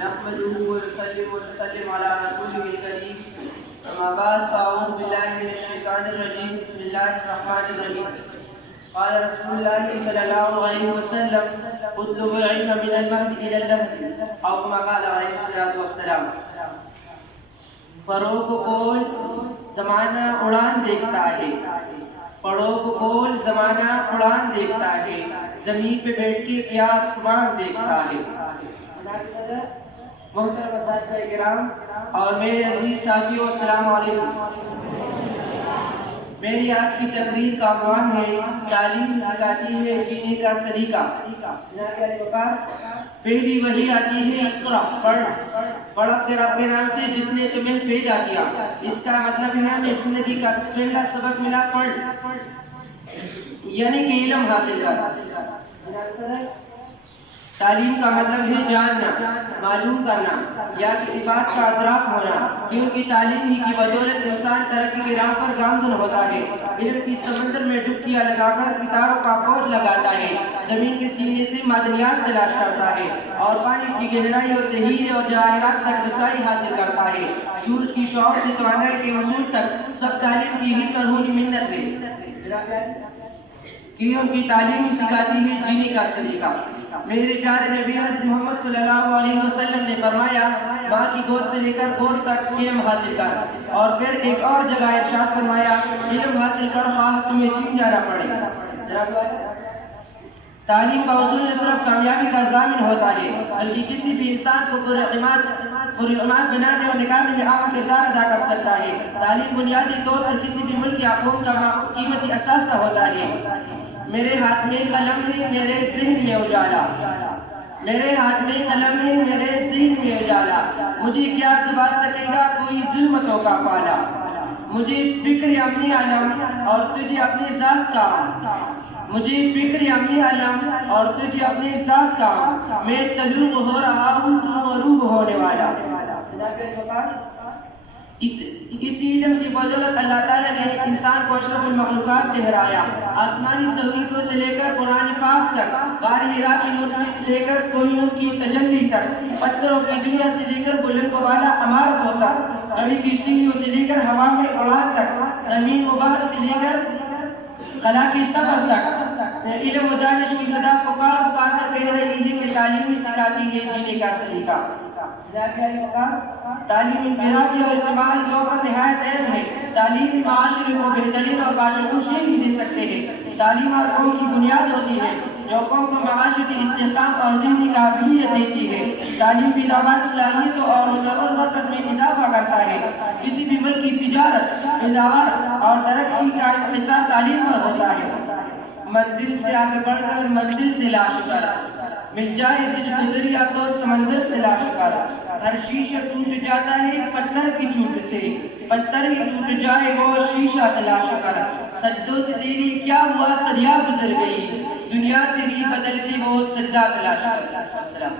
نحمده ونسلم على رسوله الكريم. أما بعد فأعوذ بالله من الشيطان الرجيم. بسم الله الرحمن الرحيم. قال رسول الله صلى الله عليه وسلم: اطلب العلم من المهد إلى اللهد، أو كما قال عليه الصلاة والسلام. فروغ کول زمانہ اڑان دیکھتا ہے، پڑوگ کول زمانہ اڑان دیکھتا ہے، زمین پہ بیٹھ کے کیا آسمان دیکھتا ہے. محترم اساتذہ کرام اور میرے عزیز ساتھیوں، السلام علیکم. میری آج کی تقریر کا عنوان ہے تعلیم سکھاتی ہے جینے کا سلیقہ. پہلی وحی آتی ہے اقرا، پڑھ اپنے رب کے نام سے جس نے تمہیں پیدا کیا. اس کا مطلب ہے ہمیں زندگی کا پہلا سبق ملا پڑھ، یعنی کہ علم حاصل کر. تعلیم کا مطلب ہے جاننا، معلوم کرنا یا کسی بات کا ادراک ہونا، کیونکہ تعلیم ہی کی بدولت انسان ترقی کی راہ پر گامزن ہوتا ہے. علم کی سمندر میں ڈبکیاں لگا کر ستاروں کا کھوج لگاتا ہے، زمین کے سینے سے معدنیات تلاش کرتا ہے اور پانی کی گہرائیوں سے ہیرے اور جواہرات تک رسائی حاصل کرتا ہے. سورج کی شعاع سے توانائی کے حصول تک سب تعلیم کی ہی مرہونی محنت ہے، کیونکہ تعلیم ہی سکھاتی ہے جینے کا سلیقہ. میرے پیارے نبی حضرت محمد صلی اللہ علیہ وسلم نے فرمایا: ماں کی گود سے لے کر گود تک علم حاصل کر. اور پھر ایک اور جگہ ارشاد فرمایا: علم حاصل کر خواہ تمہیں چین جانا پڑے. تعلیم کا اصول نہ صرف کامیابی کا ضامن ہوتا ہے بلکہ کسی بھی انسان کو پراعتماد بنانے اور نکالنے میں اہم کردار ادا کر سکتا ہے. تعلیم بنیادی طور پر کسی بھی ملک یا قوم کا قیمتی اثاثہ ہوتا ہے. میرے ہاتھ میں قلم ہے، میرے ذہن میں اجالا. میرے ہاتھ میں قلم ہے، میرے ذہن میں اجالا. مجھے کیا دبا سکے گا کوئی ظلمتوں کا پالا. مجھے فکر امن علم اور تجھے اپنے ذات کا، مجھے فکر امن علم اور تجھے اپنے ذات کا. میں طلوع ہو رہا ہوں، تو مروب ہونے والا. اس علم کی بدولت اللہ تعالیٰ نے انسان کو اشرف المخلوقات ٹھہرایا. آسمانی سہولتوں سے لے کر قرآن پاک تک، غار حرا کی نور سے لے کر کوہ نور کی تجلی تک، پتھروں کی دنیا سے لے کر بلند و بالا عمارتوں تک، گڑی کی سیڑھیوں سے لے کر ہوا میں اڑان تک، زمین و بحر سے لے کر خلا کے سفر تک. علم و دانش کی صدا پکار کر کہہ رہی ہے کہ تعلیم سکھاتی ہے جینے کا سلیقہ. تعلیم انفرادی اور اجتماعی طور پر نہایت اہم ہے. تعلیم معاشرے کو بہترین اور باشعور شکل دے سکتے ہیں. تعلیم ہر قوم کی بنیاد ہوتی ہے جو قوم کو معاشرتی استحکام اور ذہنی قابلیت دیتی ہے. تعلیم پیداوار صلاحیتوں اور رغبت میں اضافہ کرتا ہے. کسی بھی ملک کی تجارت، پیداوار اور ترقی کا انحصار تعلیم پر ہوتا ہے. منزل سے آگے بڑھ کر منزل تلاش کر، مل جائے تجھ کو دریا تو سمندر تلاش کر. ہر شیشہ ٹوٹ جاتا ہے پتھر کی چوٹ سے، پتھر ہی ٹوٹ جائے وہ شیشہ تلاش کر. سجدوں سے تیری کیا ہوا صدیاں گزر گئی، دنیا تیری بدلتی وہ سجدہ تلاش کر. السلام.